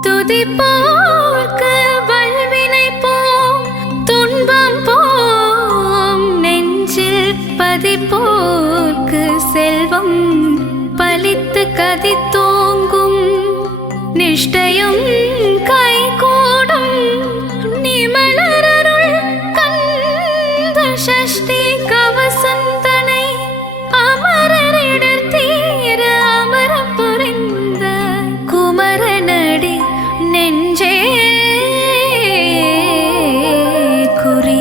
துதிப்போர்க்கு வல்வினை போம் துன்பம் போம் நெஞ்சில் பதிப்போர்க்கு செல்வம் பலித்து கதித்தோங்கும் நிஷ்டையும் கைகூடும் நிமலரருள் கந்த சஷ்டி கவசந்தனை அமரரிடர் தீர அமரம் புரிந்த குமரனடி நெஞ்சே குறி.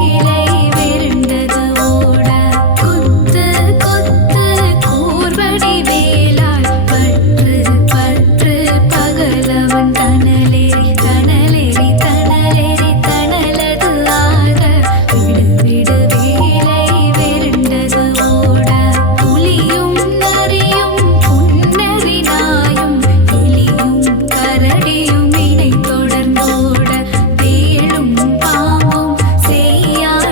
வேலை வெருண்டது ஓட குத்து குத்து கூர்வடி வேலால் பற்று பற்று பகலவன் தனலேறி தனலேறி தனலேறி தனலது ஆக விடு விடு வேலை வெருண்டது ஓட புலியும் நரியும் புன்னரி நாயும் எலியும் கரடியும் இணை தொடர்ந்தோட தேளும் பாம்பும் செய்யாத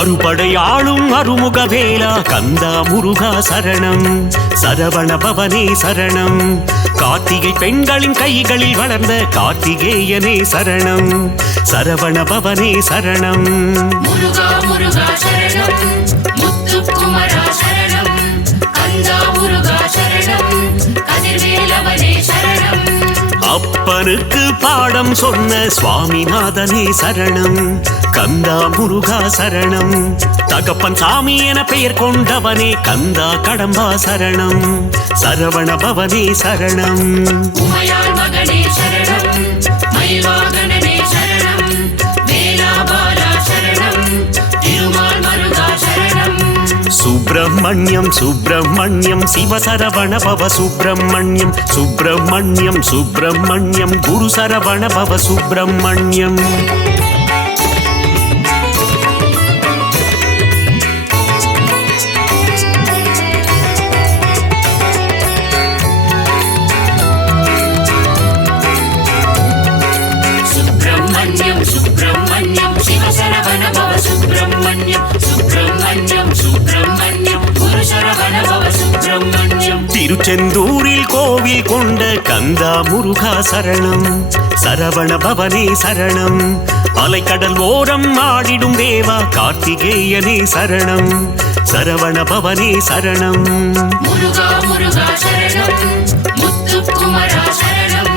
அறுபடையாளும் அருமுகவேலா கந்தா முருகா சரணம். சரவண பவனே சரணம். கார்த்திகை பெண்களின் கைகளில் வளர்ந்த கார்த்திகேயனே சரணம். சரவண பவனே சரணம். முருகா முருகா சரணம். முத்துக்குமரா சரணம். கந்தா முருகா சரணம். கதிர்வேலவனே சரணம். அப்பனுக்கு பாடம் சொன்ன சுவாமிநாதனே சரணம். கந்தா முருகா சரணம். தகப்பன் சாமி என பெயர் கொண்டவனே கந்தா கடம்பா சரணம். சரவண பவனே சரணம். உமையாள் மகனே சரணம். மயில்வாகனனே சரணம். வேலாபாலா சரணம். திருமால் மருகா சரணம். சுப்பிரமணியம் சுப்பிரமணியம் சிவசரவண பவ சுப்பிரமணியம். சுப்பிரமணியம் சுப்பிரமணியம் குரு சரவண பவ சுப்பிரமணியம். சுப்பிரமணியம் சிவசரவண பவ சுப்பிரமணியம். சுப்பிரமணியம் சுப்பிரமணியம் குரு சரவண பவ சுப்பிரமணியம். திருச்செந்தூரில் கோவில் கொண்ட கந்தா முருகா சரணம். சரவண பவனே சரணம். அலைக்கடல் ஓரம் ஆடிடும் தேவா கார்த்திகேயனே சரணம். சரவண பவனே சரணம். முருகா முருகா சரணம். முத்துக்குமரா சரணம்.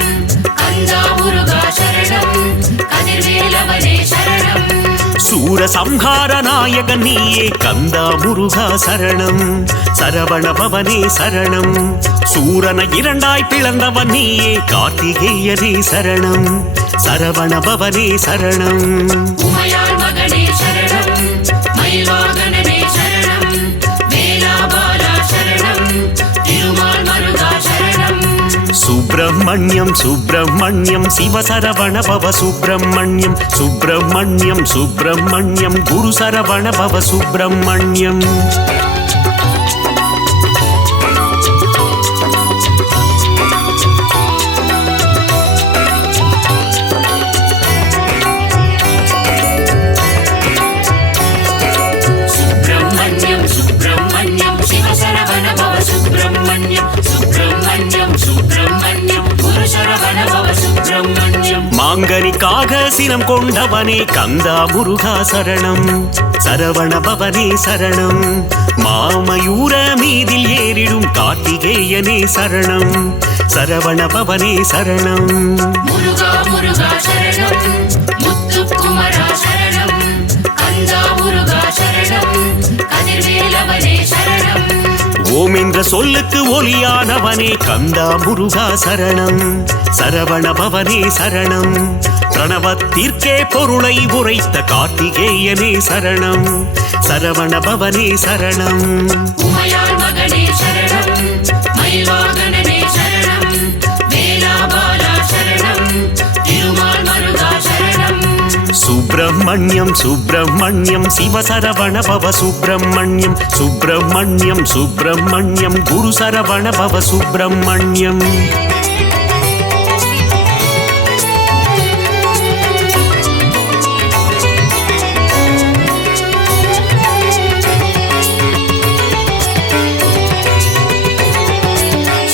கந்தா முருகா சரணம். கதிர்வேலவனே சரணம். சூர சம்ஹார நாயகன் நீயே கந்தா முருகா சரணம். சரவண பவனே சரணம். சூரனை இரண்டாய் பிளந்தவன் நீயே கார்த்திகேயனே சரணம். சரவண பவனே சரணம். உமையாள் மகனே சரணம். மயில்வாகனனே சரணம். வேலாபாலா சரணம். திருமால் மருகா சரணம். சுப்பிரமணியம் சுப்பிரமணியம் சிவசரவண பவ சுப்பிரமணியம். சுப்பிரமணியம் சுப்பிரமணியம் குரு சரவண பவ சுப்பிரமணியம். சுப்பிரமணியம் சுப்பிரமணியம் சிவசரவண பவ சுப்பிரமணியம். சுப்பிரமணியம் சுப்பிரமணியம் குரு சரவண பவ சுப்பிரமணியம். மாங்கனிக்காக சினம் கொண்டவனே கந்தா முருகா சரணம். சரவண பவனே சரணம். மாமயூர மீதில் ஏறிடும் கார்த்திகேயனே சரணம். சரவண பவனே சரணம். முருகா முருகா சரணம். முத்துக்குமரா சரணம். கந்தா முருகா சரணம். கதிர்வேலவனே சரணம். ஓம் என்ற சொல்லுக்கு ஒலியானவனே கந்தா முருகா சரணம். சரவண பவனே சரணம். பிரணவத்திற்கே பொருளை உரைத்த கார்த்திகேயனே சரணம். சரவண பவனே சரணம். உமையாள் மகனே சரணம். மயில்வாகனனே சரணம். வேலாபாலா சரணம். திருமால் மருகா சரணம். சுப்பிரமணியம் சுப்பிரமணியம் சிவசரவண பவ சுப்பிரமணியம். சுப்பிரமணியம் சுப்பிரமணியம் குரு சரவண பவ சுப்பிரமணியம்.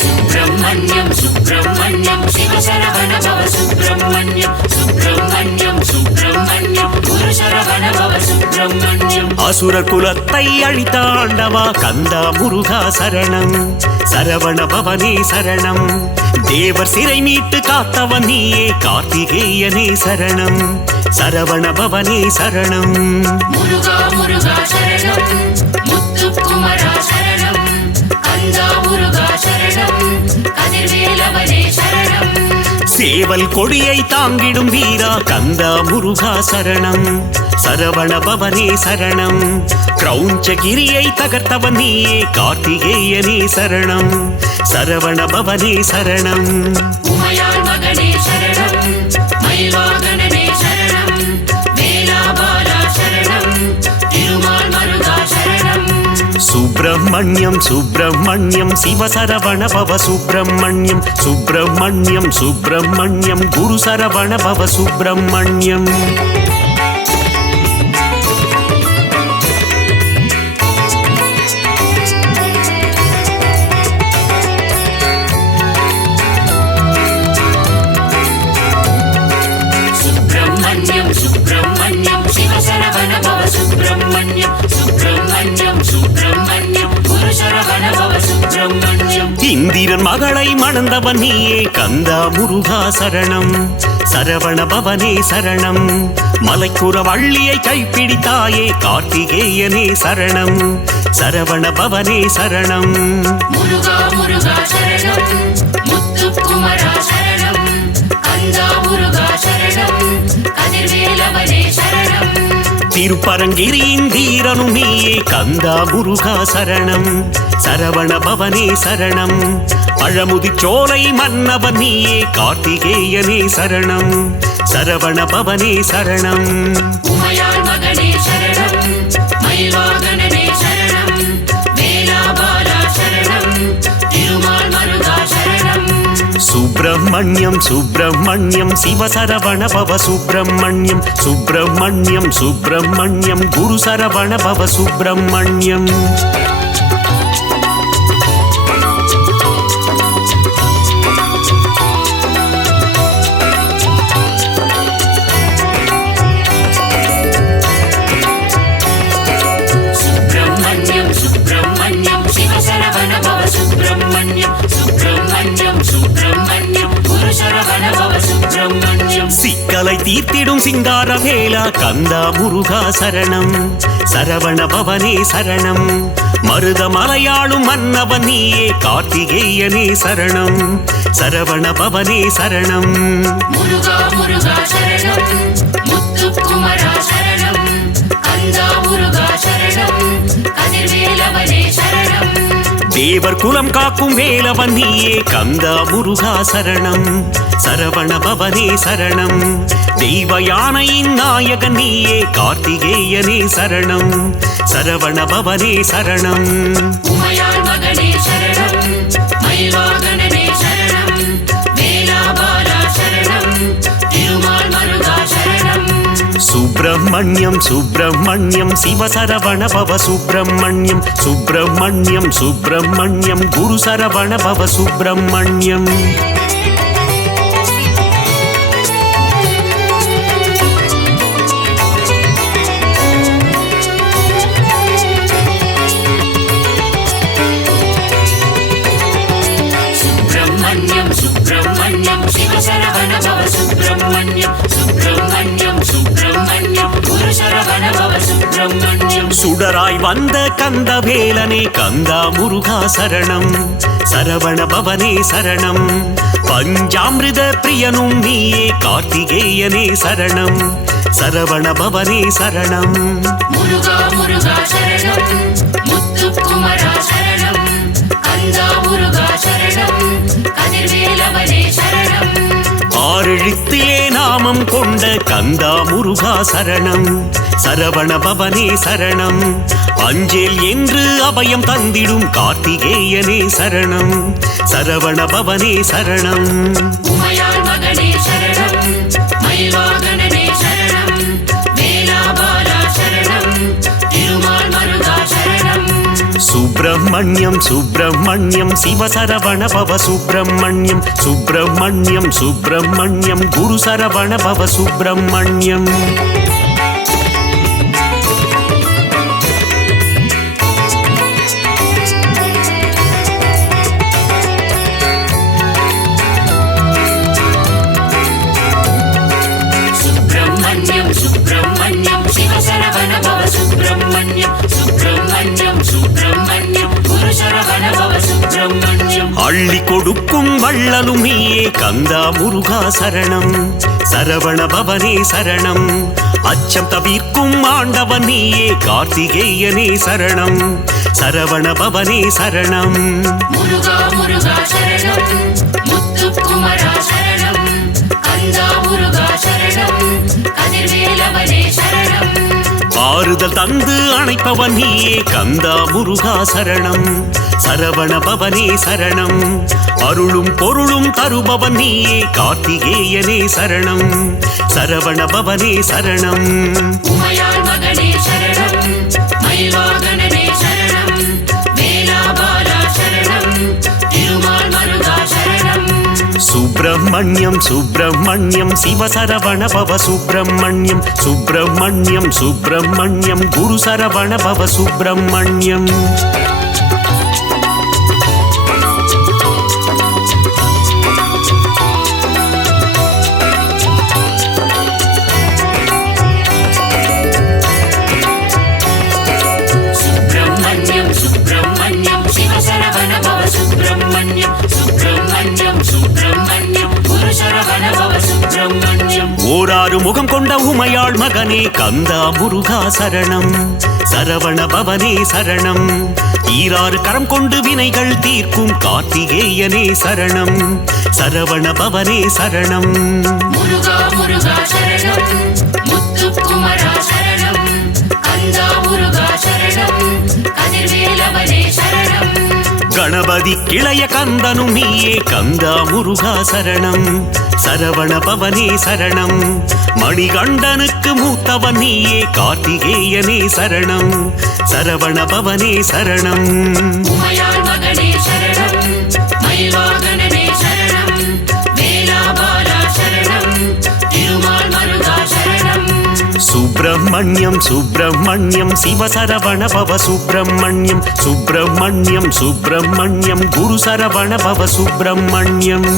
சுப்பிரமணியம் சுப்பிரமணியம் சிவசரவண பவ சுப்பிரமணியம். சுப்பிரமணியம் சுப்பிரமணியம் குரு சரவண பவ சுப்பிரமணியம். அசுரர் குலத்தை அழித்த ஆண்டவா கந்தா முருகா சரணம். சரவண பவனே சரணம். தேவர் சிறை மீட்டு காத்தவன் நீயே கார்த்திகேயனே சரணம். சரவண பவனே சரணம். முருகா முருகா சரணம். முத்துக்குமரா சரணம். கந்தா முருகா சரணம். கதிர்வேலவனே சரணம். சேவல் கொடியை தாங்கிடும் வீரா கந்தா முருகா சரணம். சரவண பவனே சரணம். கிரௌஞ்சகிரியை தகர்த்தவன் நீயே கார்த்திகேயனே சரணம். சரவண பவனே சரணம். உமையாள் மகனே சரணம். மயில்வாகனனே சரணம். வேலாபாலா சரணம். திருமால் மருகா சரணம். சுப்பிரமணியம் சுப்பிரமணியம் சிவசரவண பவ சுப்பிரமணியம். சுப்பிரமணியம் சுப்பிரமணியம் குரு சரவண பவ சுப்பிரமணியம். இந்திரன் மகளை மணந்தவன் நீயே கந்தா முருகா சரணம். சரவண பவனே சரணம். மலைக்குற வள்ளியை கைப்பிடித்தாயே கார்த்திகேயனே சரணம். சரவண பவனே சரணம். முருகா முருகா சரணம். முத்துக்குமரா சரணம். கந்தா முருகா சரணம். கதிர்வேலவனே சரணம். திருப்பரங்கிரியின் வீரனும் நீயே கந்தா முருகா சரணம். சரவண பவனே சரணம். பழமுதிச்சோலை மன்னவன் நீயே கார்த்திகேயனே சரணம். சரவண பவனே சரணம். உமையாள் மகனே சரணம். மயில்வாகனனே சரணம். வேலாபாலா சரணம். திருமால் மருகா சரணம். சுப்பிரமணியம் சுப்பிரமணியம் சிவசரவண பவ சுப்பிரமணியம். சுப்பிரமணியம் சுப்பிரமணியம் குரு சரவண பவ சுப்பிரமணியம். சிக்கலை தீர்த்திடும் சிங்கார வேலா கந்தா முருகா சரணம். சரவண பவனே சரணம். மருத மலையாளும் மன்னவன் நீயே கார்த்திகேயனே சரணம். சரவண பவனே சரணம். முருகா முருகா சரணம். முத்துக்குமரா சரணம். கந்தா முருகா சரணம். கதிர்வேலவனே சரணம். தேவர் குலம் காக்கும் வேலவன் நீயே கந்தா முருகா சரணம். சரவண பவனே சரணம். தெய்வ யானையின் நாயகன் நீயே கார்த்திகேயனே சரணம். சரவண பவனே சரணம். உமையாள் மகனே சரணம். மயில்வாகனனே சரணம். வேலாபாலா சரணம். திருமால் மருகா சரணம். சுப்பிரமணியம் சுப்பிரமணியம் சிவசரவண பவ சுப்பிரமணியம். சுப்பிரமணியம் சுப்பிரமணியம் குரு சரவண பவ சுப்பிரமணியம். சுப்பிரமணியம் சிவசரவண பவ சுப்பிரமணியம். சுப்பிரமணியம் சுப்பிரமணியம் குரு சரவண பவ சுப்பிரமணியம். சுடராய் வந்த கந்தவேலனே கந்தா முருகா சரணம். சரவண பவனே சரணம். பஞ்சாமிருத பிரியனும் நீயே கார்த்திகேயனே சரணம். சரவண பவனே சரணம். முருகா முருகா சரணம். முத்துக்குமரா சரணம். கந்தா முருகா சரணம். கதிர்வேலவனே சரணம். ஆறெழுத்திலே நாமம் கொண்ட கந்தா முருகா சரணம். சரவண பவனே சரணம். அஞ்சேல் என்று அபயம் தந்திடும் கார்த்திகேயனே சரணம். சரவண பவனே சரணம். உமையாள் மகனே சரணம். மயில்வாகனனே சரணம். வேலாபாலா சரணம். திருமால் மருகா சரணம். சுப்பிரமணியம் சுப்பிரமணியம் சிவசரவண பவ சுப்பிரமணியம். சுப்பிரமணியம் சுப்பிரமணியம் குரு சரவண பவ சுப்பிரமணியம். சுப்பிரமணியம் சுப்பிரமணியம் சிவசரவண பவ சுப்பிரமணியம். சுப்பிரமணியம் சுப்பிரமணியம் குரு சரவண பவ சுப்பிரமணியம். அள்ளி கொடுக்கும் வள்ளலும் நீயே கந்தா முருகா சரணம். சரவண பவனே சரணம். அச்சம் தவிர்க்கும் ஆண்டவன் நீயே கார்த்திகேயனே சரணம். சரவண பவனே சரணம். முருகா முருகா சரணம். முத்துக்குமரா சரணம். கந்தா முருகா சரணம். கதிர்வேலவனே சரணம். ஆறுதல் தந்து அணைப்பவன் நீயே கந்தா முருகா சரணம். சரவண பவனே சரணம். அருளும் பொருளும் தருபவன் நீயே கார்த்திகேயனே சரணம். சரவண பவனே சரணம். உமையாள் மகனே சரணம். மயில்வாகனனே சரணம். வேலாபாலா சரணம். திருமால் மருகா சரணம். சுப்பிரமணியம் சுப்பிரமணியம் சிவசரவண பவ சுப்பிரமணியம். சுப்பிரமணியம் சுப்பிரமணியம் குரு சரவண பவ சுப்பிரமணியம். ஓராறு முகம் கொண்ட உமையாள் மகனே கந்தா முருகா சரணம். சரவண பவனே சரணம். ஈராறு கரம் கொண்டு வினைகள் தீர்க்கும் கார்த்திகேயனே சரணம். சரவண பவனே சரணம். முருகா முருகா சரணம். முத்துக்குமரா சரணம். கந்தா முருகா சரணம். கதிர்வேலவனே சரணம். கணபதி கிளைய கந்தனும் நீயே கந்தா முருகா சரணம். சரவண பவனே சரணம். மணிகண்டனுக்கு மூத்தவன் நீயே கார்த்திகேயனே சரணம். சரவண பவனே சரணம். உமையாள் மகனே சரணம். மயில்வாகனனே சரணம். வேலாபாலா சரணம். திருமால் மருகா சரணம். சுப்பிரமணியம் சுப்பிரமணியம் சிவசரவண பவ சுப்பிரமணியம். சுப்பிரமணியம் சுப்பிரமணியம் குரு சரவண பவ சுப்பிரமணியம்.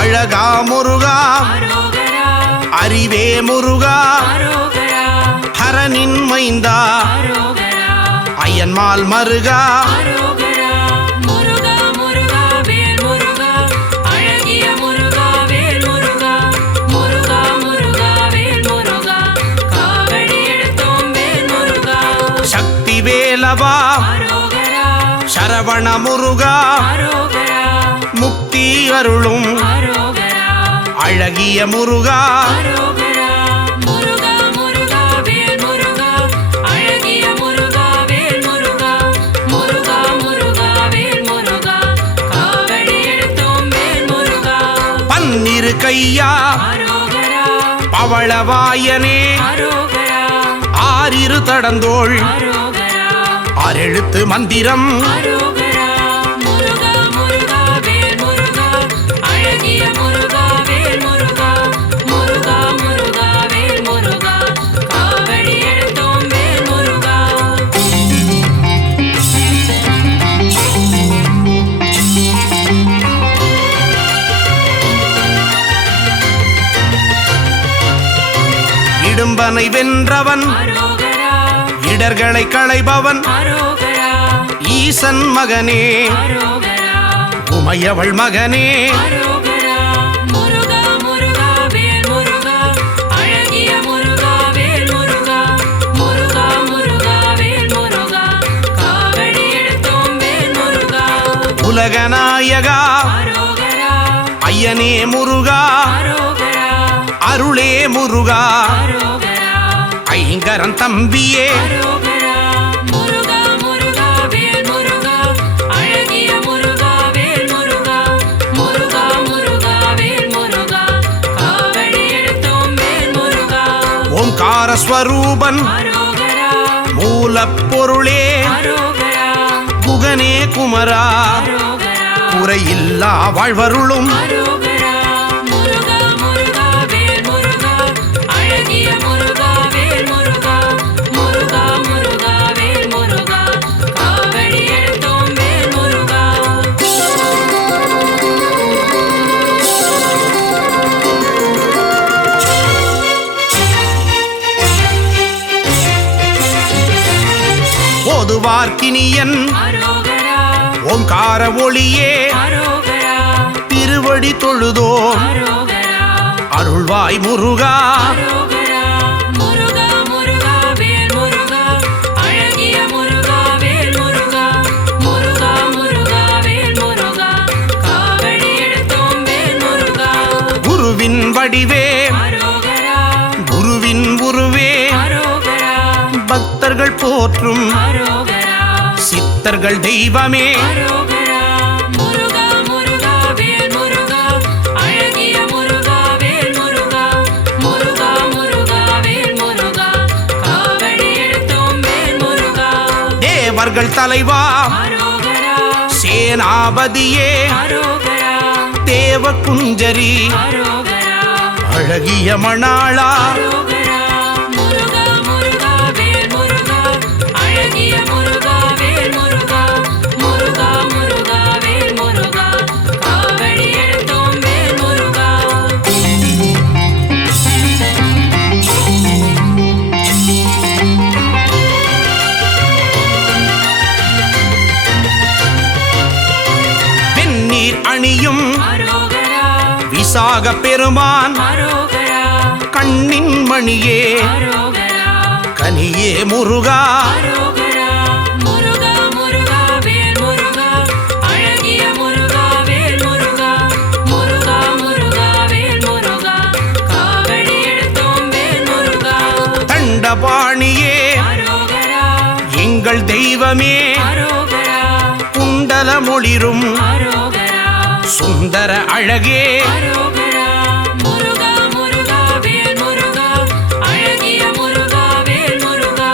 அழகா முருகா அரோகரா அறிவே முருகா அரோகரா ஹரனின் மைந்தா அரோகரா ஐயன்மால் மருகா அரோகரா முருகா முருகா வேல் முருகா அழகிய முருகா வேல் முருகா முருகா முருகா வேல் முருகா காவடி எடுத்தோம் வேல் முருகா சக்தி வேலவா அரோகரா சரவண முருகா அரோகரா முக்தி அருளும் அரோகரா அழகிய முருகா அரோகரா முருகா முருகா வேல் முருகா அழகிய முருகா வேல் முருகா முருகா முருகா வேல் முருகா காவடி எடுத்தோம் வேல் முருகா பன்னிரு கையா அரோகரா பவளவாயனே அரோகரா ஆறிரு தடந்தோள் அரோகரா ஆறெழுத்து மந்திரம் அரோகரா முருகா முருகா வேல் முருகா அழகிய முருகா வேல் முருகா முருகா முருகா வேல் முருகா காவடி எடுத்தோம் வேல் முருகா இடும்பனை வென்றவன் அரோகரா இடர்களை களைபவன் அரோகரா ஈசன் மகனே அரோகரா உமையவள் மகனே அரோகரா முருகா முருகா வேல் முருகா அழகிய முருகா வேல் முருகா முருகா முருகா வேல் முருகா காவடி எடுத்தோம் வேல் முருகா உலகநாயகா அரோகரா ஐயனே முருகா அரோகரா அருளே முருகா அரோகரா ஐங்கரன் தம்பியே அரோகரா முருகா முருகா வேல் முருகா அழகிய முருகா வேல் முருகா முருகா முருகா வேல் முருகா காவடி எடுத்தோம் வேல் முருகா ஓம்கார ஸ்வரூபன் அரோகரா மூலப்பொருளே அரோகரா குகனே குமரா அரோகரா குறையில்லா வாழ்வருளும் அரோகரா முருகா முருகா வேல் முருகா அழகிய முருகா வேல் முருகா முருகா முருகா வேல் முருகா காவடி எடுத்தோம் வேல் முருகா ஓதுவார்க்கினியன் அரோகரா ஓம்கார ஒளியே அரோகரா திருவடி தொழுதோ அரோகரா அருள்வாய் முருகா அரோகரா முருகா முருகா வேல் முருகா அழகிய முருகா வேல் முருகா முருகா முருகா வேல் முருகா காவடி எடுத்தோம் வேல் முருகா குருவின் வடிவே அரோகரா குருவின் உருவே அரோகரா பக்தர்கள் போற்றும் அரோகரா சித்தர்கள் தெய்வமே அரோகரா முருகா முருகா வேல் முருகா அழகிய முருகா வேல் முருகா முருகா முருகா வேல் முருகா காவடி எடுத்தோம் வேல் முருகா தேவர்கள் தலைவா அரோகரா சேனாபதியே அரோகரா தேவ குஞ்சரி அரோகரா அழகிய மணாளா அரோகரா முருகா முருகா வேல் முருகா அழகிய முருகா வேல் முருகா ஈசாக பெருமான் அரோகரா கண்ணின் மணியே அரோகரா கனியே முருகா அரோகரா முருகா முருகா வேல் முருகா அழகிய முருகா வேல் முருகா முருகா முருகா வேல் முருகா காவடி எடுத்தோம் வேல் முருகா தண்டபாணியே அரோகரா எங்கள் தெய்வமே அரோகரா குண்டலமொளிரும் அரோகரா சுந்தர அழகே அரோகரா முருகா முருகா வேல் முருகா அழகிய முருகா வேல் முருகா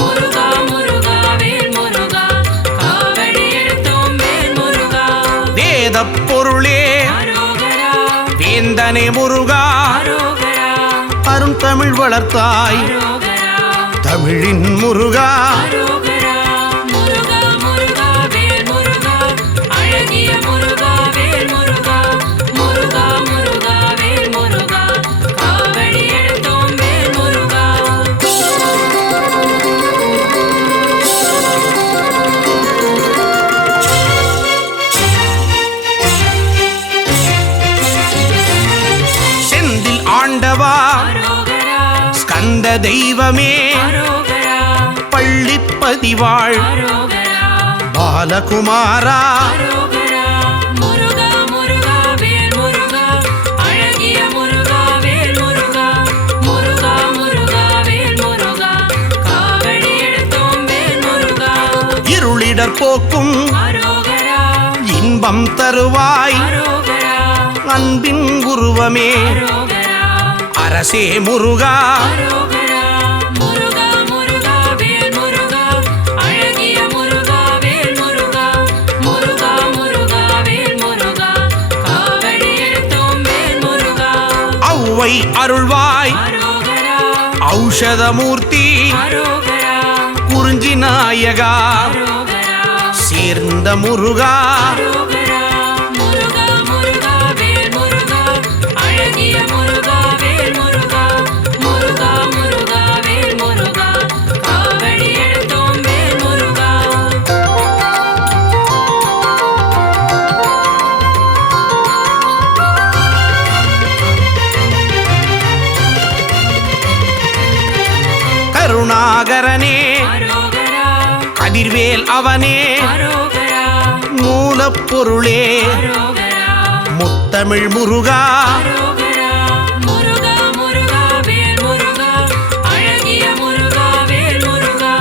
முருகா முருகா வேல் முருகா காவடி எடுத்தோம் வேல் முருகா வேதப் பொருளே அரோகரா வேந்தனே முருகா அரோகரா அருந்தமிழ் வளர்த்தாய் அரோகரா தமிழின் முருகா அரோகரா முருகா முருகா வேல் முருகா அழகிய முருகா வேல் முருகா முருகா முருகா வேல் முருகா காவடி எடுத்தோம் வேல் முருகா செந்தில் ஆண்டவா அரோகரா ஸ்கந்த தெய்வமே அரோகரா பள்ளிப்பதிவாள் அரோகரா பாலகுமாரா அரோகரா முருகா முருகா வேல் முருகா அழகிய முருகா வேல் முருகா முருகா முருகா வேல் முருகா காவடி எடுத்தோம் வேல் முருகா இருளிடர் போக்கும் அரோகரா இன்பம் தருவாய் அரோகரா அன்பின் உருவமே அரோகரா அரசே முருகா அரோகரா முருகா முருகா வேல் முருகா அழகிய முருகா வேல் முருகா முருகா முருகா வேல் முருகா காவடி எடுத்தோம் வேல் முருகா ஔவை அருள்வாய் அரோகரா ஔஷதமூர்த்தி அரோகரா குறிஞ்சி நாயகா அரோகரா சேர்ந்த முருகா அரோகரா முருகா முருகா வேல் முருகா அழகிய முருகா வேல் முருகா முருகா முருகா வேல் முருகா காவடி எடுத்தோம் வேல் முருகா கருணாகரனே அரோகரா கதிர்வேல் அவனே அரோகரா மூலப்பொருளே அரோகரா முத்தமிழ் முருகா அரோகரா முருகா முருகா வேல் முருகா அழகிய முருகா வேல் முருகா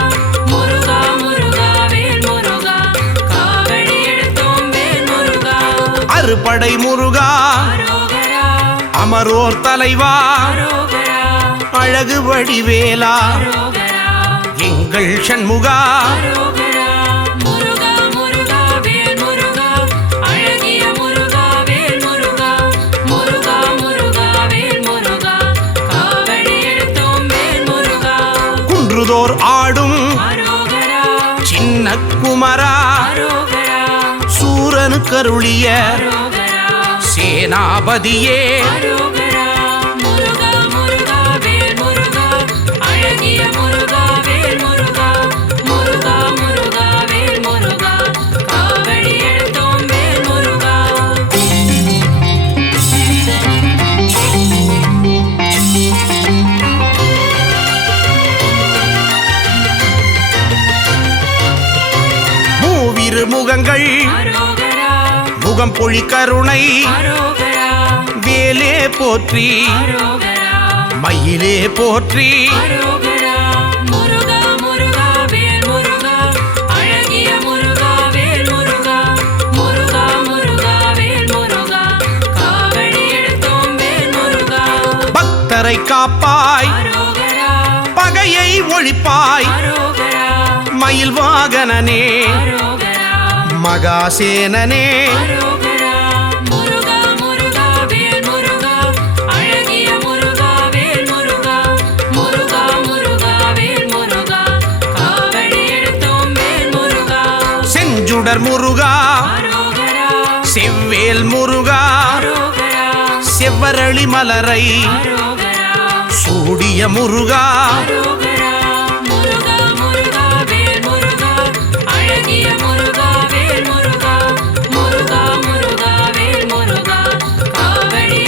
முருகா முருகா வேல் முருகா காவடி எடுத்தோம் வேல் முருகா அறுபடை முருகா அரோகரா அமரோர் தலைவா அரோகரா அழகு வடிவேலா அரோகரா எங்கள் சண்முகா அரோகரா முருகா முருகா வேல் முருகா அழகிய முருகா வேல் முருகா முருகா முருகா வேல் முருகா காவடி எடுத்தோம் வேல் முருகா குன்றுதோர் ஆடும் அரோகரா சின்ன குமரா அரோகரா சூரனு கருளிய அரோகரா சேனாபதியே அரோகரா முருகா முருகா வேல் முருகா அழகிய முருகா வேல் முருகா முருகா முருகா வேல் முருகா காவடி எடுத்தோம் வேல் முருகா மூவிரு முகங்கள் அரோகரா முகம் பொழி கருணை அரோகரா வேலே போற்றி அரோகரா மயிலே போற்றி அரோகரா முருகா முருகா வேல் முருகா அழகிய முருகா வேல் முருகா முருகா முருகா வேல் முருகா காவடி எடுத்தோம் வேல் முருகா பக்தரை காப்பாய் அரோகரா பகையை ஒழிப்பாய் அரோகரா மயில் வாகனனே அரோகரா மகாசேனனே அரோகரா முருகா முருகா வேல் முருகா அழகிய முருகா வேல் முருகா முருகா முருகா வேல் முருகா காவடி எடுத்தோம் வேல் முருகா செஞ்சுடர் முருகா அரோகரா செவ்வேல் முருகா அரோகரா செவ்வரளி மலரை அரோகரா சூடிய முருகா அரோகரா முருகா முருகா வேல் முருகா அழகிய முருகா வேல் முருகா முருகா முருகா வேல் முருகா காவடி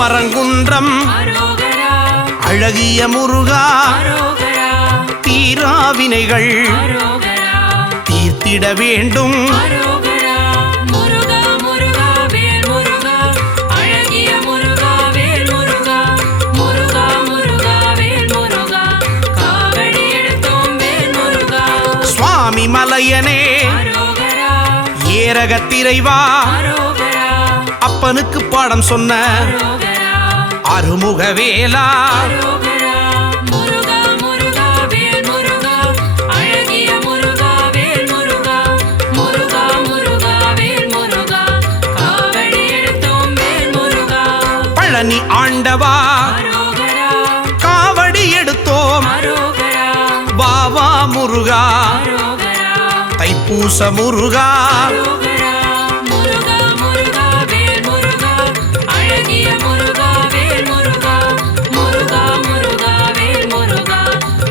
பரங்குன்றம் அரோகரா அழகிய முருகா அரோகரா தீராவினைகள் அரோகரா தீர்த்திட வேண்டும் அரோகரா முருகா முருகா வேல் முருகா அழகிய முருகா வேல் முருகா முருகா முருகா வேல் முருகா காவடி எடுத்தோம் வேல் முருகா சுவாமி மலையனே அரோகரா ஏரகத்திரைவா அரோகரா அப்பனுக்கு பாடம் சொன்ன அரோகரா அருமுக வேலா அரோகரா முருகா முருகா வேல் முருகா அழகிய முருகா வேல் முருகா முருகா முருகா வேல் முருகா காவடி எடுத்தோம் வேல் முருகா பழனி ஆண்டவா அரோகரா காவடி எடுத்தோம் அரோகரா பாவா முருகா அரோகரா தைப்பூச முருகா அரோகரா முருகா முருகா வேல் முருகா அழகிய முருகா வேல் முருகா முருகா முருகா வேல் முருகா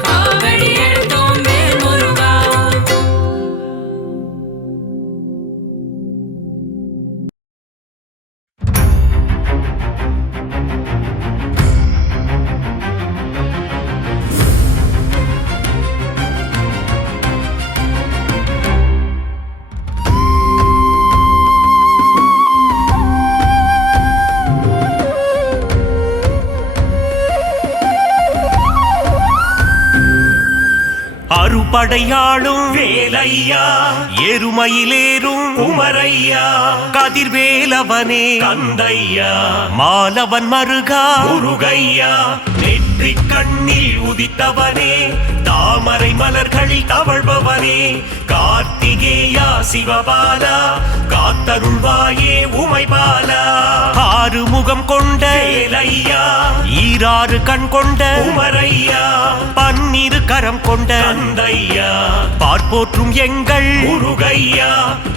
காவடி எடுத்தோம் வேல் முருகா அறுபடையாளும் வேலையா எருமையிலேறும் குமரையா கதிர்வேலவனே கந்தையா மாலவன் மருகா முருகையா நெற்றி கண்ணில் உதித்தவனே தாமரை மலர்களில் தவழ்பவனே கார்த்திகேயா சிவபாலா காத்தருள்வாயே உமைபாலா ஆறு முகம் கொண்ட வேலையா ஈராறு கண் கொண்ட உமரையா பன்னிரு கரம் கொண்ட தந்தையா பார்ப்போற்றும் எங்கள் முருகையா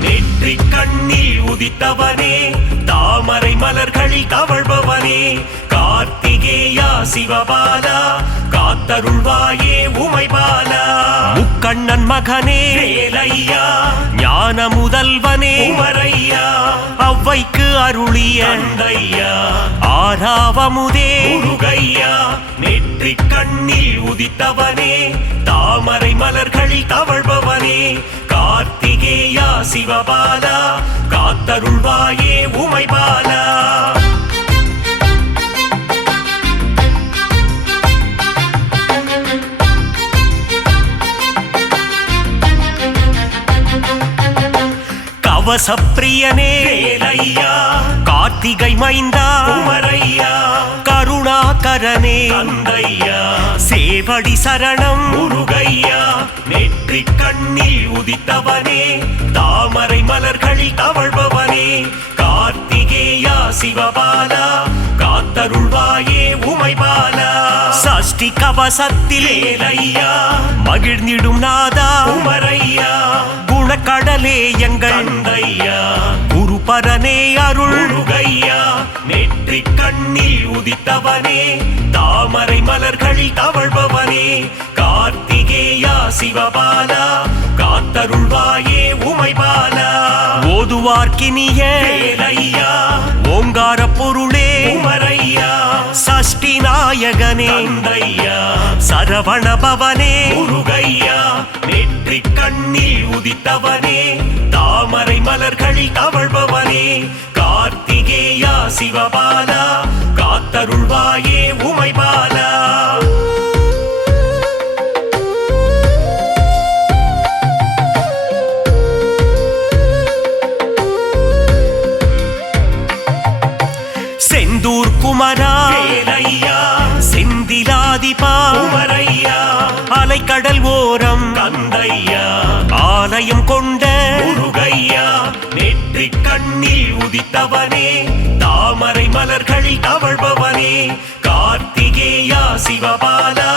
நெற்றி கண்ணில் உதித்தவனே தாமரை மலர்களில் தவழ்பவனே கார்த்திகேயா சிவபாலா காத்தருள்வாயே உமைபாலா முக்கண்ணன் மகனே வேலையா ஞான முதல்வனே உமரையா அவ்வைக்கு அருளிய தந்தையா ஆறாவமுதே முருகையா நெற்றி கண்ணில் உதித்தவனே தாமரை மலர்களில் தவழ்பவனே கார்த்திகேயா சிவபாலா காத்தருள்வாயே உமைபாலா கவசப்பிரியனே வேலையா கார்த்திகை மைந்தா உமரையா கருணாகரனே தந்தையா சேவடி சரணம் முருகையா நெற்றி கண்ணில் உதித்தவனே தாமரை மலர்களில் தவழ்பவனே கார்த்திகேயா சிவபாலா காத்தருள்வாயே உமைபாலா சஷ்டி கவசத்தில் வேலையா மகிழ்ந்திடும் நாதா உமரையா குணக்கடலே எங்கள் தந்தையா குருபரனே அருள் முருகையா நெற்றி கண்ணில் உதித்தவனே தாமரை மலர்களில் தவழ்பவனே கார்த்திகேயா சிவபாலா காத்தருள்வாயே உமைபாலா ஓதுவார்க்கினிய வேலையா ஓங்கார பொருளே உமரையா சஷ்டி நாயகனே தந்தையா சரவண பவனே முருகையா நெற்றி கண்ணில் உதித்தவனே தாமரை மலர்களில் தவழ்பவனே கார்த்திகேயா சிவபாலா காத்தருள்வாயே உமைபாலா செந்தூர் குமரா வேலையா செந்திலாதிபா உமரையா அலைக்கடல் ஓரம் தந்தையா ஆலயம் கொண்ட முருகையா நெற்றி கண்ணில் உதித்தவனே தாமரை மலர்களில் தவழ்பவனே கார்த்திகேயா சிவபாலா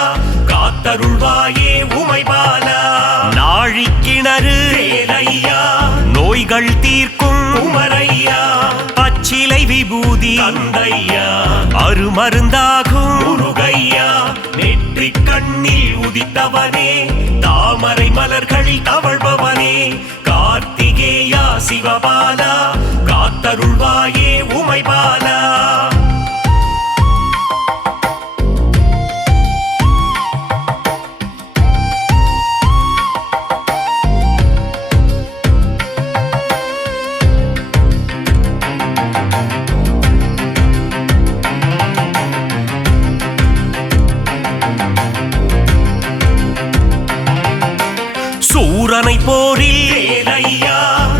காத்தருள்வாயே உமைபாலா நாழிக்கிணறு வேலையா நோய்கள் தீர்க்கும் உமரையா பச்சிலை விபூதி தந்தையா அருமருந்தாகும் முருகையா நெற்றி கண்ணில் உதித்தவனே தாமரை மலர்களில் தவழ்பவனே கார்த்திகேயா சிவபாலா காத்தருள்வாயே உமைபாலா அசுரனை போரில் வேலையா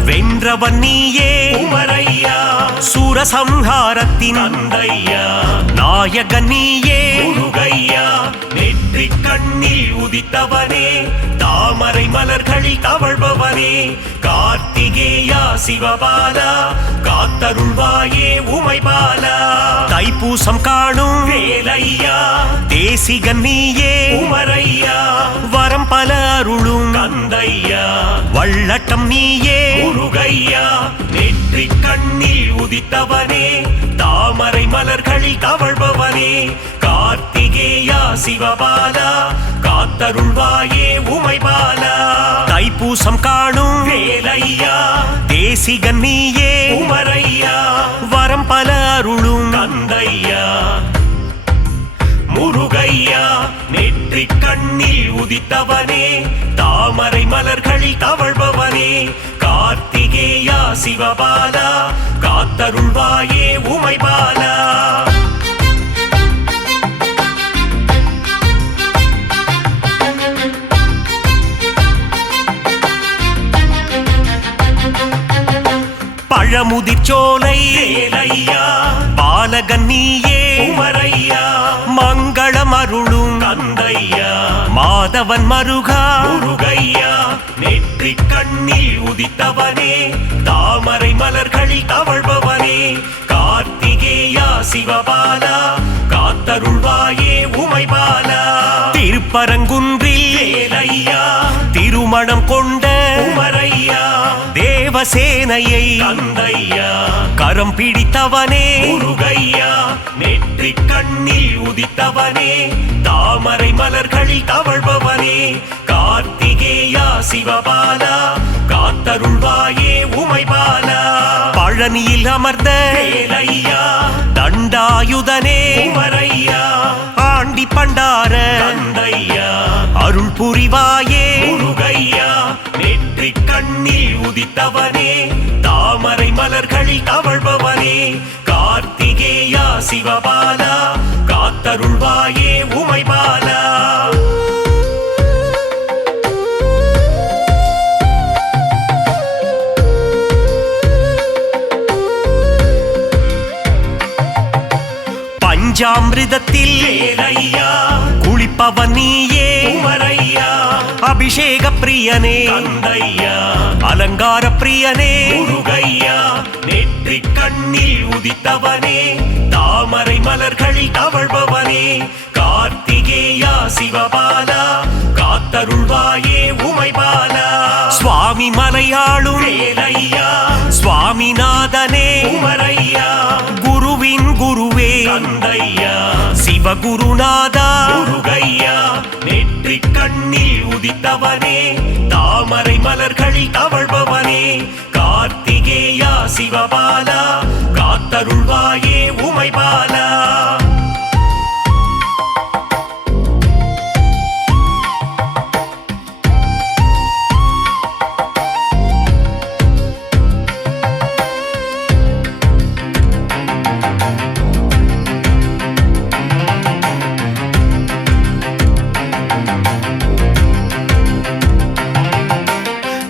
வென்றவன் நீயே குமரையா சூரசம்ஹாரத்தின் தந்தையா நாயகன் நீயே முருகையா நெற்றி கண்ணில் உதித்தவனே தாமரை மலர்களில் தவழ்பவனே கார்த்திகேயா சிவபாலா காத்தருள்வாயே உமைபாலா தைப்பூசம் காணும் வேலையா தேசிகன் நீயே குமரையா வரம் பல அருளும் கந்தையா வள்ளட்டம் நீயே முருகையா நெற்றி கண்ணில் உதித்தவனே தாமரை மலர்களில் தவழ்பவனே கார்த்திகேயா சிவபாலா காத்தருள்வாயே உமைபாலா தைப்பூசம் காணும் வேலையா தேசிகன் நீயே குமரையா வரம் பல அருளும் கந்தையா முருகையா நெற்றி கண்ணில் உதித்தவனே தாமரை மலர்களில் தவழ்பவனே கார்த்திகேயா சிவபாலா காத்தருள்வாயே உமைபாலா பழமுதிர்ச்சோலை வேலையா பாலகன் நீயே குமரையா மங்களம் அருளும் கந்தையா மாதவன் மருகா முருகையா நெற்றி கண்ணில் உதித்தவனே தாமரை மலர்களில் தவழ்பவனே கார்த்திகேயா சிவபாலா காத்தருள்வாயே உமைபாலா திருப்பரங்குன்றில் வேலையா திருமணம் கொண்ட குமரையா தேவசேனையை கந்தையா கரம் பிடித்தவனே முருகையா நெற்றி கண்ணில் உதித்தவனே தாமரை மலர்களில் தவழ்பவனே கார்த்திகேயா சிவபாலா காத்தருள்வாயே உமைபாலா பழனியில் அமர்ந்த வேலையா தண்டாயுதனே குமரையா ஆண்டி பண்டார கந்தையா அருள் புரிவாயே முருகையா நெற்றி கண்ணில் உதித்தவனே தாமரை மலர்களில் தவழ்பவனே கார்த்திகேயா சிவபாலா காத்தருள்வாயே உமைபாலா பஞ்சாமிர்தத்தில் வேலையா குளிப்பவன் நீயே குமரையா அபிஷேக பிரியனே கந்தையா அலங்கார பிரியனே முருகையா நெற்றி கண்ணில் உதித்தவனே தாமரை மலர்களில் தவழ்பவனே கார்த்திகேயா சிவபாலா காத்தருள்வாயே உமைபாலா சுவாமி மலையாளும் வேலையா சுவாமிநாதனே குமரையா குருவின் குருவே கந்தையா சிவகுருநாதா முருகையா நெற்றி கண்ணில் உதித்தவனே தாமரை மலர்களில் தவழ்பவனே கார்த்திகேயா சிவபாலா காத்தருள்வாயே உமைபாலா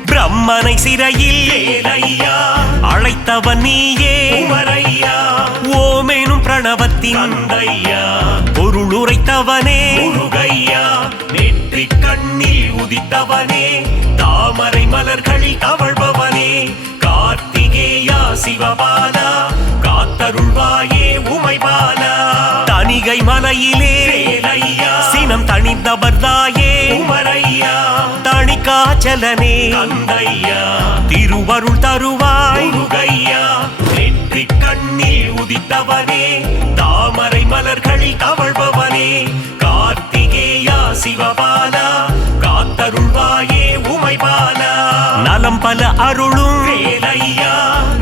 பிரம்மனை சிறையில் வேலையா அழைத்தவன் நீயே குமரையா ஓமேனும் பிரணவத்தின் தந்தையா பொருள் உரைத்தவனே முருகையா நெற்றி கண்ணில் உதித்தவனே தாமரை மலர்களில் தவழ்பவனே கார்த்திகேயா சிவபாலா காத்தருள்வாயே உமைபாலா தணிகை மலையிலே வேலையா சினம் தணிந்தவர்தாயே குமரையா தணிகாச்சலனே கந்தையா திருவருள் தருவாய் முருகையா நெற்றி கண்ணில் உதித்தவனே தாமரை மலர்களில் தவழ்பவனே கார்த்திகேயா சிவபாலா காத்தருள்வாயே உமைபாலா நலம் பல அருளும் வேலையா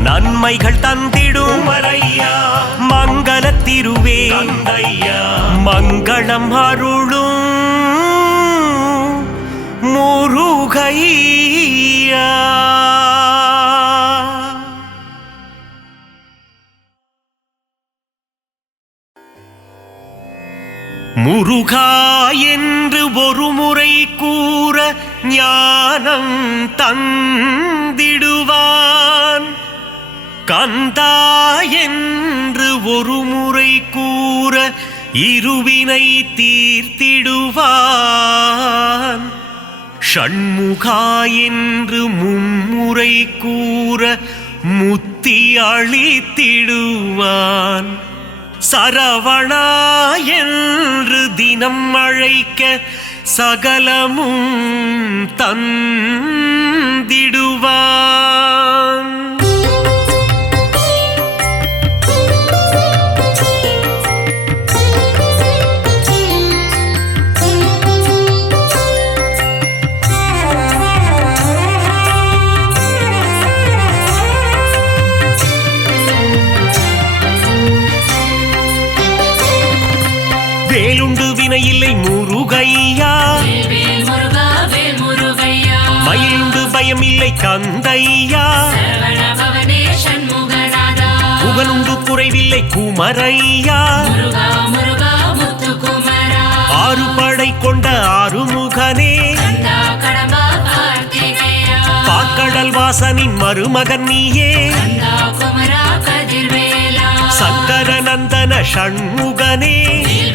நன்மைகள் தந்திடும் குமரையா மங்கள திருவே கந்தையா மங்களம் அருளும் முருகையா முருகா என்று ஒரு முறை கூற ஞானம் தந்திடுவான். கந்தா என்று ஒரு முறை கூற இருவினை தீர்த்திடுவான். ஷண்முகா என்று மும்முறை கூற முத்தி அளித்திடுவான். சரவணா என்று தினம் அழைக்க சகலமும் தந்திடுவான். வேலுண்டு வினையில்லை முருகையா, வேல் முருகா வேல் முருகையா, மயிலுண்டு பயமில்லை கந்தையா, சரவண பவனே சண்முகநாதா, புகழுண்டு குறைவில்லை குமரையா, முருகா முருகா முத்துக்குமரா, ஆறு படை கொண்ட ஆறுமுகனே, கந்தா கடம்பா கார்த்திகேயா, பாக்கடல் வாசனின் மருமகன் நீயே, கந்தா குமரா கதிர்வேலா, சங்கர நந்தன ஷண்முகனே,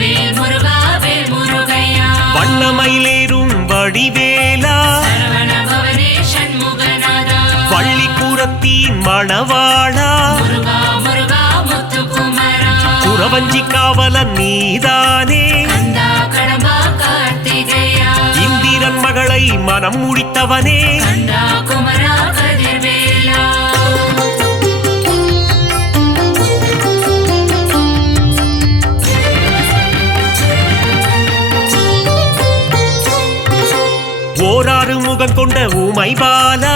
வேல் முருகா வேல் முருகையா, வண்ணமயிலேறும் வடிவேலா, சரவண பவனே சண்முகநாதா, பள்ளிக்கூடத்தின் மணவாளா, முருகா முருகா முத்துக்குமரா, குறவஞ்சி காவலன் நீதானே, கந்தா கடம்பா கார்த்திகேயா, இந்திரன் மகளை மனம் முடித்தவனே, கந்தா குமரா கதிர்வேலா, ஓராறு முகம் கொண்ட ஊமை பாலா,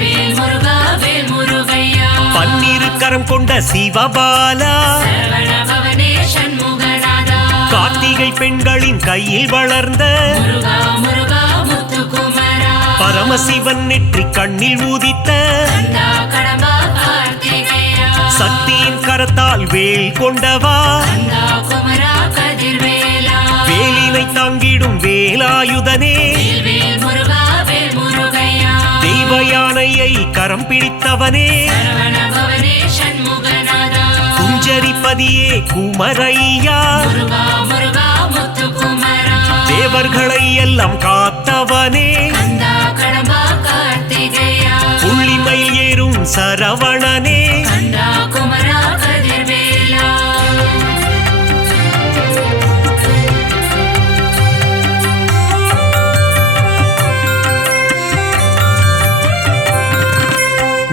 வேல் முருகா வேல் முருகையா, பன்னிரு கரம் கொண்ட சிவபாலா, சரவண பவனே சண்முகநாதா, கார்த்திகை பெண்களின் கையில் வளர்ந்த முருகா முருகா முத்துக்குமரா, பரமசிவன் நெற்றி கண்ணில் ஊதித்த கந்தா கடம்பா கார்த்திகேயா, சக்தியின் கரத்தால் வேல் கொண்டவா, கந்தா குமரா கதிர்வேலா, வேலினை தாங்கிடும் வேலாயுதனே, வேல் முருகா வேல் முருகையா, தெய்வ யானையை கரம் பிடித்தவனே, சரவண பவனே சண்முகநாதா, குஞ்சரிப்பதியே குமரையா, முருகா முருகா முத்துக்குமரா, தேவர்களை எல்லாம் காத்தவனே, கந்தா கடம்பா கார்த்திகேயா, புள்ளிமயில் ஏறும் சரவணனே, கந்தா குமரா கதிர்வேலா,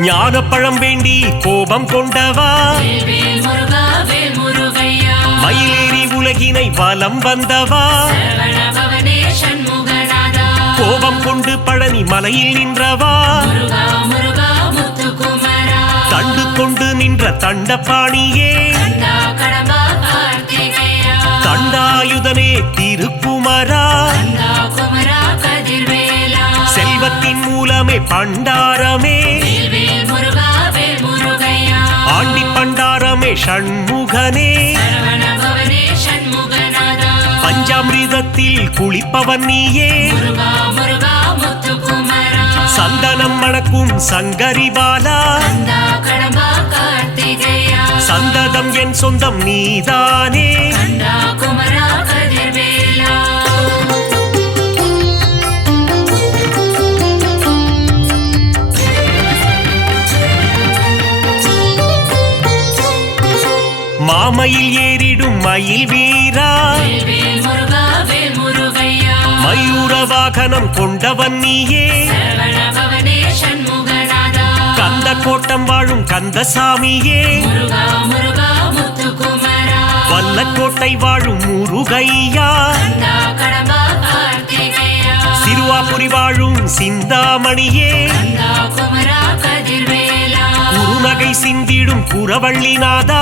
ஞானப்பழம் வேண்டி கோபம் கொண்டவா, வேல் முருகா வேல் முருகையா, மயிலேறி உலகினை வலம் வந்தவா, சரவண பவனே சண்முகநாதா, கோபம் கொண்டு பழனி மலையில் நின்றவா, முருகா முருகா முத்துக்குமரா, தண்டு கொண்டு நின்ற தண்டபாணியே, கந்தா கடம்பா கார்த்திகேயா, தண்டாயுதனே திருக்குமரா, கந்தா குமரா கதிர்வேலா, செல்வத்தின் மூலமே பண்டாரமே, வேல் முருகா வேல் முருகையா, ஆண்டி பண்டாரமே ஷண்முகனே, சரவண பவனே சண்முகநாதா, பஞ்சாமிர்தத்தில் குளிப்பவன் நீயே, முருகா முருகா முத்துக்குமரா, சந்தனம் மணக்கும் சங்கரி பாலா, கந்தா கடம்பா கார்த்திகேயா, சந்ததம் என் சொந்தம் நீதானே, கந்தா குமரா கதிர்வேலா, மாமையில் ஏறிடும் மயில் வீரா, வேல் முருகா வேல் முருகையா, மயூர வாகனம் கொண்டவன் நீயே, சரவண பவனே சண்முகநாதா, கந்த கோட்டம் வாழும் கந்தசாமியே, முருகா முருகா முத்துக்குமரா, வல்லக்கோட்டை வாழும் முருகையா, கந்தா கடம்பா கார்த்திகேயா, சிறுவாபுரி வாழும் சிந்தாமணியே, கந்தா குமரா கதிர்வேலா, குறுநகை சிந்திடும் குறவள்ளிநாதா,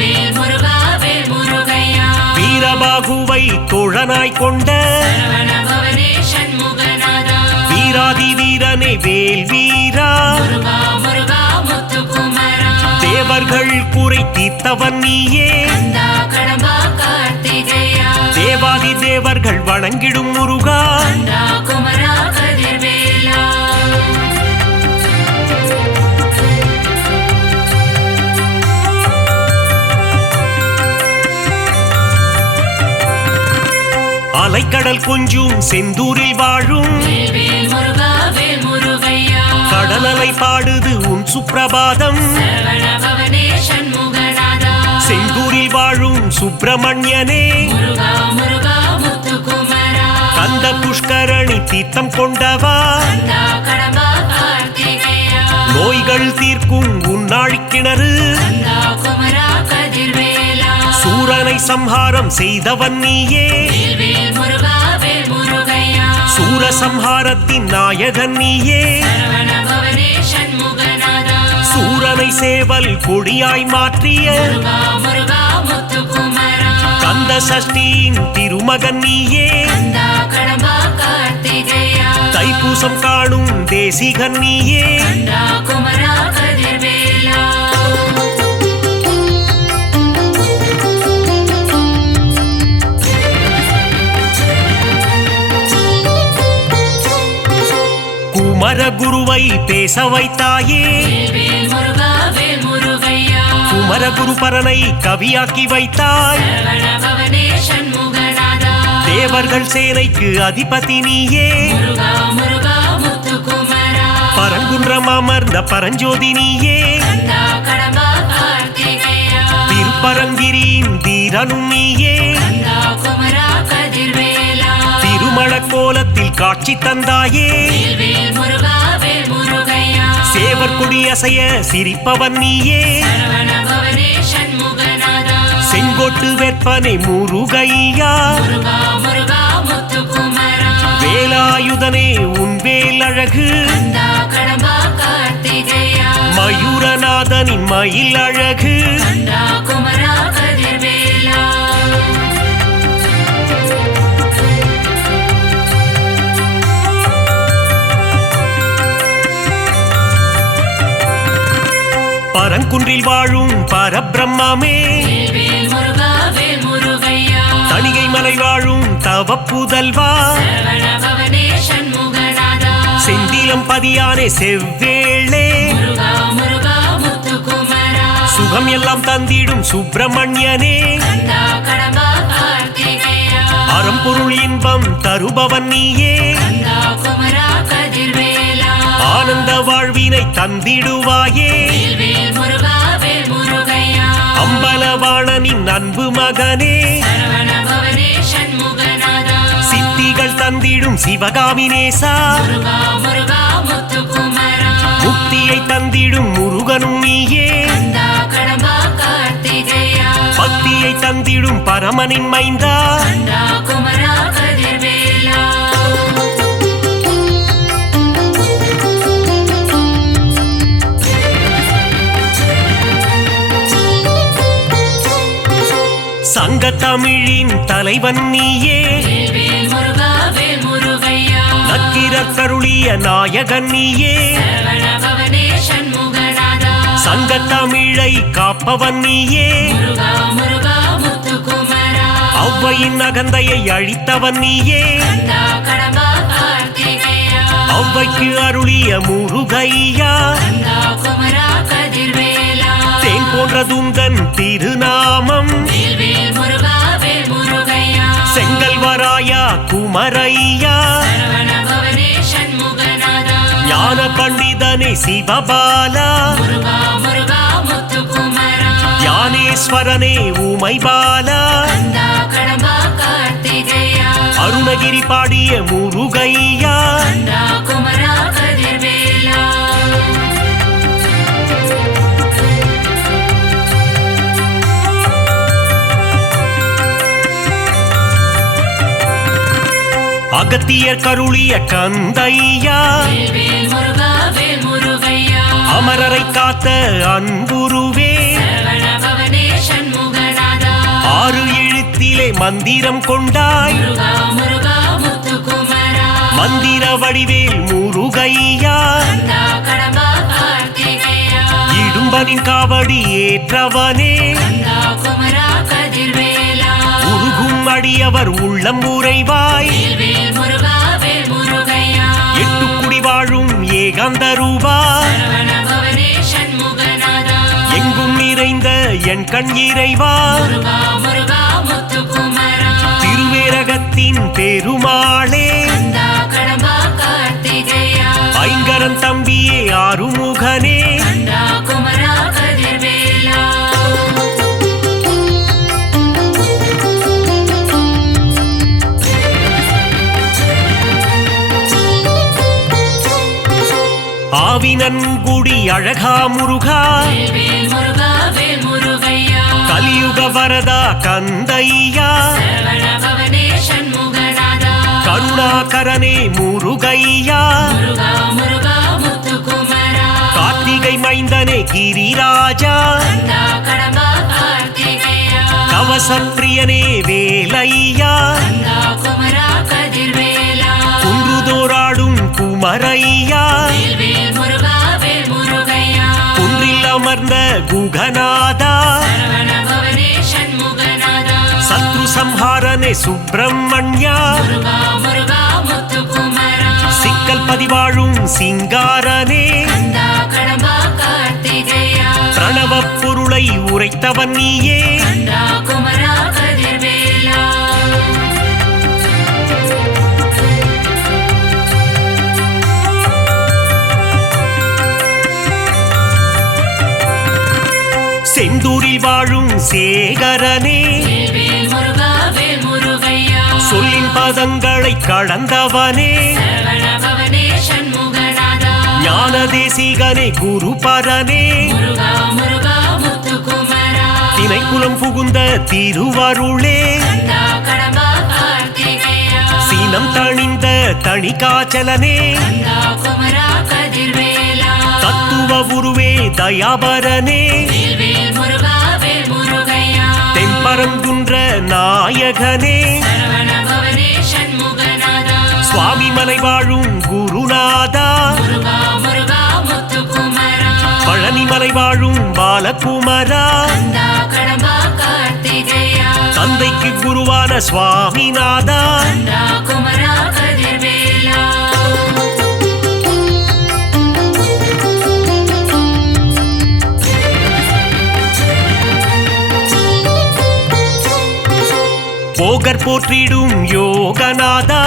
வேல் முருகா வேல் முருகையா, வீரபாகுவை தோழனாய் கொண்ட சரவண பவனே சண்முகநாதா, வீராதி வீரனே வேல் வீரா, முருகா முருகா முத்துக்குமரா, தேவர்கள் குறை தீர்த்தவன் நீயே, கந்தா கடம்பா கார்த்திகேயா, தேவாதி தேவர்கள் வணங்கிடும் முருகா, கந்தா குமரா கதிர்வேலா. அலைக்கடல் கொஞ்சும் செந்தூரில் வாழும் வேல் முருகா வேல் முருகையா கடலலை பாடுது உன் சுப்பிரபாதம் சரவண பவனே சண்முகநாதா செந்தூரில் வாழும் சுப்பிரமணியனே முருகா முருகா முத்துக்குமரா கந்த புஷ்கரணி தீர்த்தம் கொண்டவா கந்தா கடம்பா கார்த்திகேயா நோய்கள் தீர்க்கும் உன்னாழி கிணறு கந்தா குமரா கதிர்வேலா சூரனை சம்ஹாரம் செய்தவன் நீயே வேல் முருகா வேல் முருகையா சூரசம்ஹாரத்தின் நாயகன் நீயே சரவண பவனே சண்முகநாதா சூரனை சேவல் கொடியாய் மாற்றிய முருகா முருகா முத்துக்குமரா கந்த சஷ்டியின் திருமகன் நீயே கந்தா கடம்பா கார்த்திகேயா தைப்பூசம் காணும் தேசிகன் நீயே கந்தா குமரா கதிர்வேலா குமரகுருவை பேச வைத்தாயே வேல் முருகா வேல் முருகையா குமரகுரு பரனை கவியாக்கி வைத்தாய் சரவண பவனே சண்முகநாதா தேவர்கள் சேனைக்கு அதிபதி நீயே முருகா முருகா முத்துக்குமரா பரங்குன்றம் அமர்ந்த பரஞ்சோதி நீயே கந்தா கடம்பா கார்த்திகேயா திருப்பரங்கிரியின் தீரனும் நீயே கந்தா குமரா கதிர்வேலா திருமண கோலத்தில் காட்சி தந்தாயே வேல் முருகா வேல் முருகையா சேவர் கொடி அசைய சிரிப்பவன் நீயே சரவண பவனே சண்முகநாதா செங்கோட்டு வெப்பனை முருகையா முருகா முருகா முத்துக்குமரா வேலாயுதனே உன் வேல் அழகு கந்தா கடம்பா கார்த்திகேயா மயூரநாதனின் மயில் அழகு கந்தா குமரா கதிர்வேலா பரங்குன்றில் வாழும் பரபிரம்மே வேல் முருகா வேல் முருகையா தணிகை மலை வாழும் தவப்புதல்வா சரவண பவனே சண்முகநாதா செந்திலம் பதியானே செவ்வேளே முருகா முருகா முத்துக்குமரா சுகம் எல்லாம் தந்திடும் சுப்பிரமணியனே கந்தா கடம்பா கார்த்திகேயா அறம்பொருள் இன்பம் தருபவன் நீயே கந்தா குமரா கதிர்வேலா ஆனந்த வாழ்வினை தந்திடுவாயே வேல் முருகா வேல் முருகையா அம்பலவாணனின் அன்பு மகனே சரவண பவனே சண்முகநாதா சித்திகள் தந்திடும் சிவகாமி நேசா முருகா முருகா முத்துக்குமரா முக்தியை தந்திடும் முருகனும் நீயே கந்தா கடம்பா கார்த்திகேயா பக்தியை தந்திடும் பரமனின் மைந்தா கந்தா குமரா கதிர்வேலா சங்க தமிழின் தலைவன் நீயே வேல் முருகா வேல் முருகையா நக்கீரர் கருளிய நாயகன் நீயே சரவண பவனே சண்முகநாதா சங்க தமிழை காப்பவன் நீயே முருகா முருகா முத்துக்குமரா ஔவையின் அகந்தையை அழித்தவன் நீயே கந்தா கடம்பா கார்த்திகேயா ஔவைக்கு அருளிய முருகையா கந்தா குமரா கதிர்வேலா தேன் போன்ற துந்தன் திருநாமம் வேல் முருகா வேல் முருகையா செங்கல்வராயா குமரையா சரவண பவனே சண்முகநாதா ஞான பண்டிதனே சிவபாலா முருகா முருகா முத்துக்குமரா ஞானேஸ்வரனே உமைபாலா கந்தா கடம்பா கார்த்திகேயா அருணகிரி பாடிய முருகையா கந்தா குமரா கதிர்வேலா அகத்தியர் கருளிய கந்தையா வேல் முருகா வேல் முருகையா அமரரை காத்த அன்புருவே சரவண பவனே சண்முகநாதா ஆறு எழுத்திலே மந்திரம் கொண்டாய் முருகா முருகா முத்துக்குமரா மந்திர வடிவேல் முருகையா கந்தா கடம்பா கார்த்திகேயா இடும்பனின் காவடி ஏற்றவனே கந்தா குமரா கதிர்வேலா உருகும் அடியவர் உள்ளம் உறைவாய் வேல் முருகா வேல் முருகையா எட்டுக்குடி வாழும் ஏகாந்த ரூபா சரவண பவனே சண்முகநாதா எங்கும் நிறைந்த என் கண் இறைவா முருகா முருகா முத்துக்குமரா திருவேரகத்தின் மலையின் பெருமாளே கந்தா கடம்பா கார்த்திகேயா ஐங்கரன் தம்பியே ஆறுமுகனே கந்தா குமரா கதிர்வேலா ஆவினன்குடி அழகா முருகா வேல் முருகா வேல் முருகையா கலியுக வரதா கந்தையா சரவண பவனே சண்முகநாதா கருணாகரனே முருகையா முருகா முருகா முத்துக்குமரா கார்த்திகை மைந்தனே கிரிராஜா கந்தா கடம்பா கார்த்திகேயா கவசப்பிரியனே வேலையா கந்தா குமரா கதிர்வேலா குன்றுதோராடும் குமரையா வேல் முருகா வேல் முருகையா குன்றில் அமர்ந்த குகநாதா சரவண பவனே சண்முகநாதா சத்ரு சம்ஹாரனே சுப்பிரமணியா முருகா முருகா முத்துக்குமரா சிக்கல் பதிவாழும் சிங்காரனே கந்தா கடம்பா கார்த்திகேயா பிரணவ பொருளை உரைத்தவன் நீயே கந்தா குமரா கதிர்வேலா செந்தூரில் வாழும் சேகரனே வேல் முருகா வேல் முருகையா சொல்லின் பதங்களை கடந்தவனே சரவண பவனே சண்முகநாதா ஞான தேசிகனே குருபரனே முருகா முருகா முத்துக்குமரா திணைக்குலம் புகுந்த திருவருளே கந்தா கடம்பா கார்த்திகேயா சீனம் தணிந்த தணிகாச்சலனே கந்தா குமரா கதிர்வேலா தத்துவ உருவே தயாபரனே வேல் முருகா வேல் முருகையா தென்பரங்குன்ற நாயகனே சரவண பவனே சண்முகநாதா சுவாமி மலை வாழும் குருநாதா முருகா முருகா முத்துக்குமரா பழனிமலை வாழும் பாலகுமரா கந்தா கடம்பா கார்த்திகேயா தந்தைக்கு குருவான சுவாமிநாதா கந்தா குமரா கதிர்வேலா போகர் போற்றிடும் யோகநாதா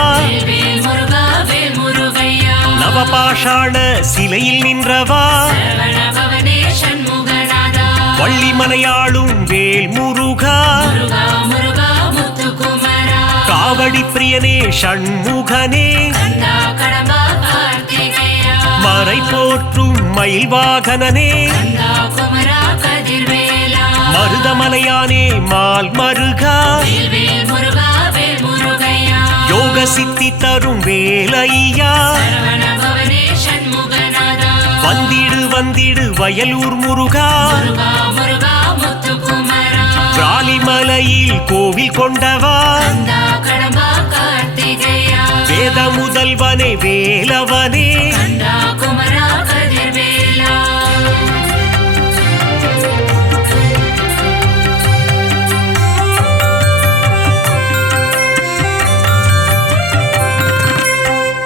வேல் முருகா வேல் முருகையா நவபாஷாண சிலையில் நின்றவா சரவண பவனே சண்முகநாதா வள்ளிமலையாளும் வேல் முருகா முருகா முருகா முத்துக்குமரா காவடி பிரியனே ஷண்முகனே கந்தா கடம்பா கார்த்திகேயா மறை போற்றும் மயில் வாகனனே கந்தா குமரா கதிர்வேலா மருதமலையானே மால் மருகா வேல் முருகா வேல் முருகையா யோக சித்தி தரும் வேலையா சரவண பவனே சண்முகநாதா வந்திடு வந்திடு வயலூர் முருகா முருகா முருகா முத்துக்குமரா பிராலிமலையில் கோவில் கொண்டவா கந்தா கடம்பா கார்த்திகேயா வேத முதல்வனே வேலவனே கந்தா குமரா கதிர்வேலா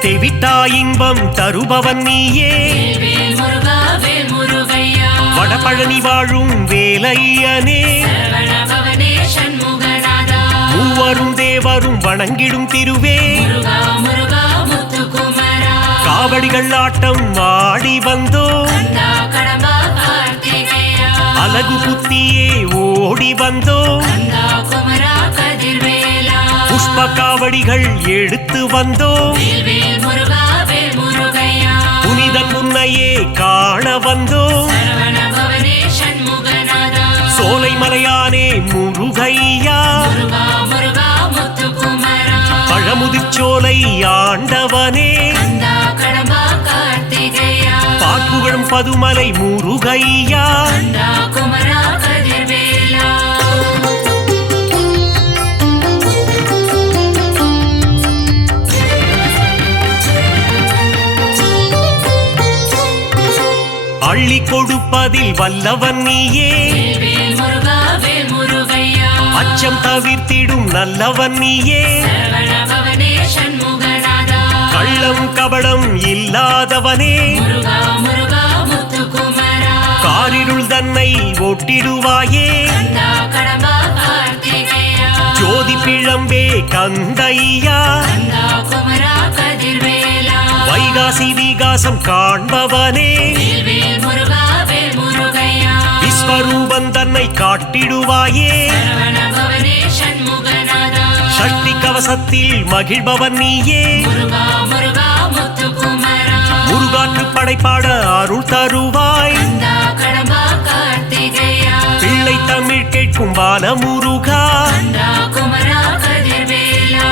தெவிட்டா இன்பம் தருபவன் நீயே வேல் முருகா வேல் முருகையா வடபழனி வாழும் வேலையனே சரவண பவனே சண்முகநாதா மூவரும் தேவரும் வணங்கிடும் திருவே முருகா முருகா முத்துக்குமரா காவடிகள் ஆட்டம் ஆடி வந்தோ கந்தா கடம்பா கார்த்திகேயா அலகு புத்தியே ஓடி வந்தோ கந்தா குமரா கதிர்வேலா புஷ்ப காவடிகள் எடுத்து வந்தோ வேல் முருகா வேல் முருகையா புனிதன் உன்னையே காண வந்தோ சரவண பவனே சண்முகநாதா சோலை மலையானே முருகையா முருகா முருகா முத்துக்குமரா பழமுதிர்ச்சோலை ஆண்டவனே கந்தா கடம்பா கார்த்திகேயா பாக்குகளும் பதுமலை முருகையா கந்தா குமரா கதிர்வேலா அள்ளி கொடுப்பதில் வல்லவன் நீயே வேல் முருகா வேல் முருகையா அச்சம் தவிர்த்திடும் நல்லவன் நீயே சரவண பவனே சண்முகநாதா கள்ளம் கபடம் இல்லாதவனே முருகா முருகா முத்துக்குமரா காரிருள் தன்னை ஒட்டிடுவாயே கந்தா கடம்பா கார்த்திகேயா ஜோதி கற்பிழம்பே கந்தையா கந்தா குமரா கதிர்வேலா வைகாசி விகாசம் காண்பவனே வேல் முருகா வேல் முருகையா விஸ்வரூபன் தன்னை காட்டிடுவாயே சரவண பவனே சண்முகநாதா சக்தி கவசத்தில் மகிழ்பவன் நீயே முருகா முருகா முத்துக்குமரா முருகாற்று படைப்பாட அருள் தருவாய் கந்தா கடம்பா கார்த்திகையா பிள்ளை தமிழ் கேட்கும் பால முருகா கந்தா குமரா கதிர்வேலா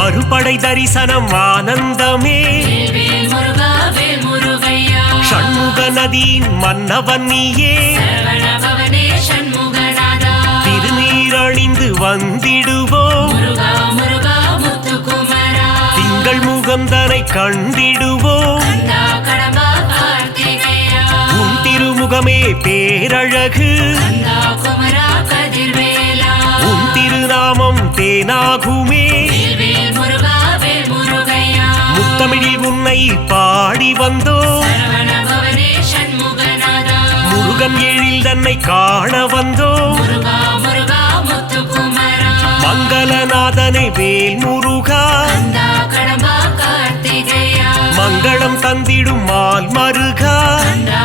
அறுபடை தரிசனம் ஆனந்தமே வேல் முருகா வேல் முருகையா ஷண்முக நதியின் மன்னவன் நீயே சரவண பவனே சண்முகநாதா திருநீரணிந்து வந்திடுவோம் முருகா முருகா முத்துக்குமரா திங்கள் முகந்தனை கண்டிடுவோம் கந்தா கடம்பா கார்த்திகையா உன் திருமுகமே பேரழகு கந்தா குமரா கதிர்வேலா உன் திருநாமம் தேனாகுமே வேல் முருகா வேல் முருகையா முத்தமிழில் உன்னை பாடி வந்தோம் சரவண பவனே சண்முகநாதா முருகன் எழில் தன்னை காண வந்தோம் முருகா முருகா முத்துக்குமரா மங்களநாதனை வேல் முருகா கந்தா கடம்பா கார்த்திகையா மங்களம் தந்திடும் மால் மருகா கந்தா